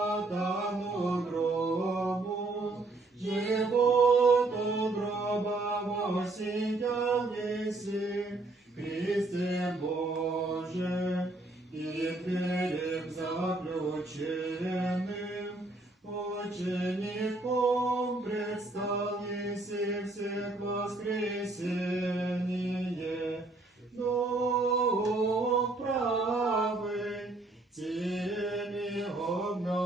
Запечатану гробу, животу гроба восидял еси, Христе Боже, и дверем заключенным, учеником предстал еси всех воскресение, Дух правый, теми обновлен.